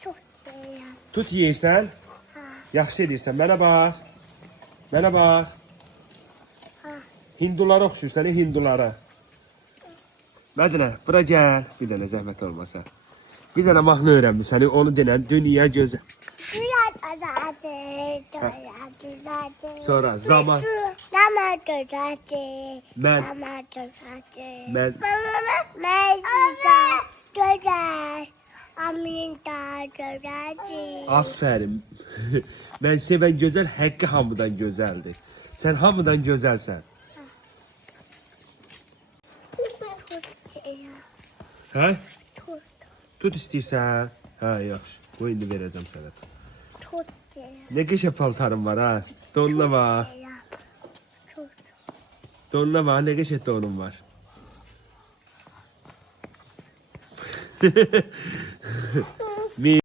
Çok iyi. Tut yeyirsən. Ha. Yaxşı edirsən. Mənə bax. Mənə bax. Ha. Hindulara oxşuyursan, hindulara. Mədinə, bura gəl. Bir dənə zəhmət olmasa. Bir dənə mahnı öyrənmisən, onu denən dünya gözü. Sonra zaman. Mən. Mən. Aferin. Mən sevən gözəl həqqi hamıdan gözəldir. Sən hamıdan gözəlsən. Hə? Tut istəyirsən? Hə, yaxşı. Bu indi verəcəm sənə. Nə qəşəng paltarın var ha? Donuna bax. Donuna bax, nə qəşəng donun var.